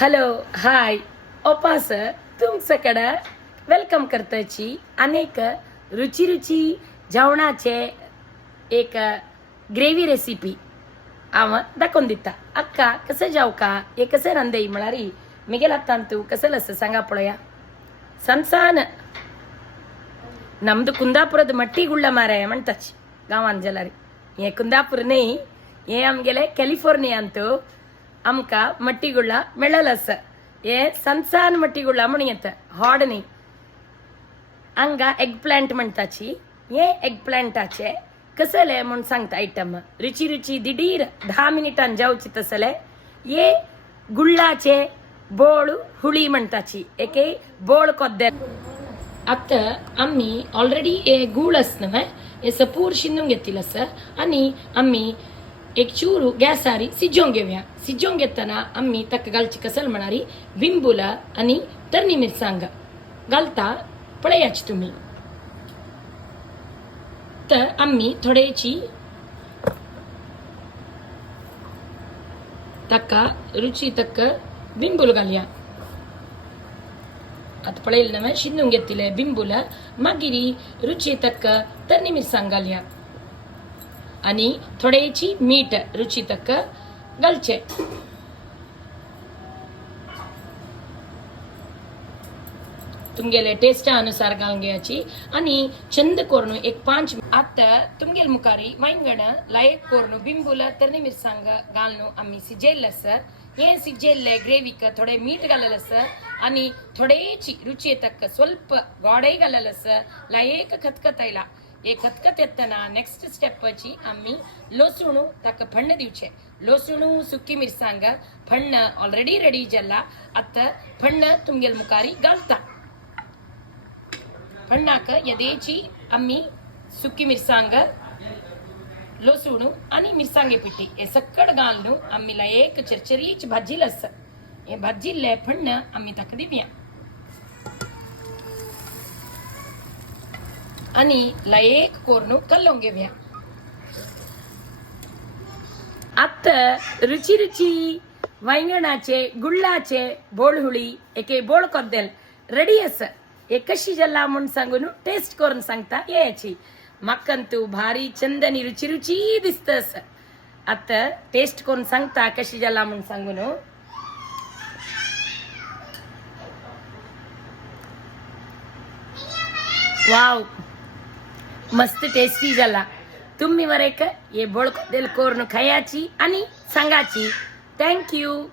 hello hi Opas तुमच्याकडं welcome करताची अनेक रुची रुची जेवणाचे एक ग्रेव्ही रेसिपी आव दाखवून दिता अक्का कसं जाऊ का हे कसं ರಂದೆ मळारी मिगेल ಅತ್ತಂತು कसं ಲಸ ಸಂಗಾಪುಳಯ ಸಂಸಾನ ನಮ್ದು ಕುಂದಾಪುರದ ಮಟ್ಟಿಗುಳ್ಳ ಮಾರಾಯ म्हणताची गावान जलारी हे कुंदापूर नाही हे आमगेले कॅलिफोर्निया अंतू आमका मट्टीगुळ्ळा मेळलस हे संसान मट्टीगुळ्ळा म्हणून येत हॉड नाही हांगा एग प्लांट म्हणताची हे एग प्लांटाचे कसले म्हणून सांगता आयटम रुची रुची दिडीर 10 मिनिटांन जावची तसले हे गुळ्ळाचे बोळ हुळी म्हणताची एके बोळ कोद्दे आता आम्ही ऑलरेडी हे गूळ असणं हे सपूर शिंदून घेतलीस आणि आम्ही एक चूरू गॅसारी सिजोवन घेऊया सिजोवन घेताना आम्ही ताका घालची कसल म्हणारी विंबुला आणि तरणी मिरसांग घालता पळयाची तुम्ही तर आम्ही थोडेची ताका रुची तक बिंबूल घालया आता पळेल नव्हे शिंदून घेतले बिंबूल मागिरी रुची तक तरणी मिरसांग घालया आणि थोडेची मीठ रुची तक घालचे तुमगेले टेस्टा अनुसार घालून घ्यायची आणि चंद कोरनु एक 5 आता तुमगेल मुखारी वांगण लायक कोरनु बिंबूला तरणी मिरसांग घालनु आम्ही सिजेलस हे सिजेल्ले ग्रेव्हीक थोडे मीठ घाललस आणि थोडेची रुची तक ಸ್ವಲ್ಪ गोडई घाललस लायक खतखतायला हे खतखत येताना नेक्स्ट स्टेपची आम्ही लोसुणू ताका फण्ण दिवचे लोसुणू सुकी मिरसांग फण्ण ऑलरेडी रेडी जाला आता फण्ण तुमगेल मुखारी घालता फण्णाक यदेची आम्ही सुकी मिरसांग लोसुणू आणि मिरसांगे पिठी हे सक्कड घालून आम्ही एक चरचरीच भाजीलस हे भाजिल्ले फण्ण आम्ही ताका दिवया आणि लायक कोरनु कल्लोन घेऊया आता रुची रुची वांगणाचे गुळ्ळाचे बोळहुळी एके बोळ कोद्देल रेडी अस हे कशी जल्ला म्हणून सांगून टेस्ट करून सांगता याची मक्कंतू भारी चंदनी रुची रुची दिसतस आता टेस्ट करून सांगता कशी जल्ला म्हणून सांगून वाव मस्त टेस्टी झाला तुम्ही वर एक हे बोळ कोद्देल कोरनु खायाची आणि सांगाची थँक्यू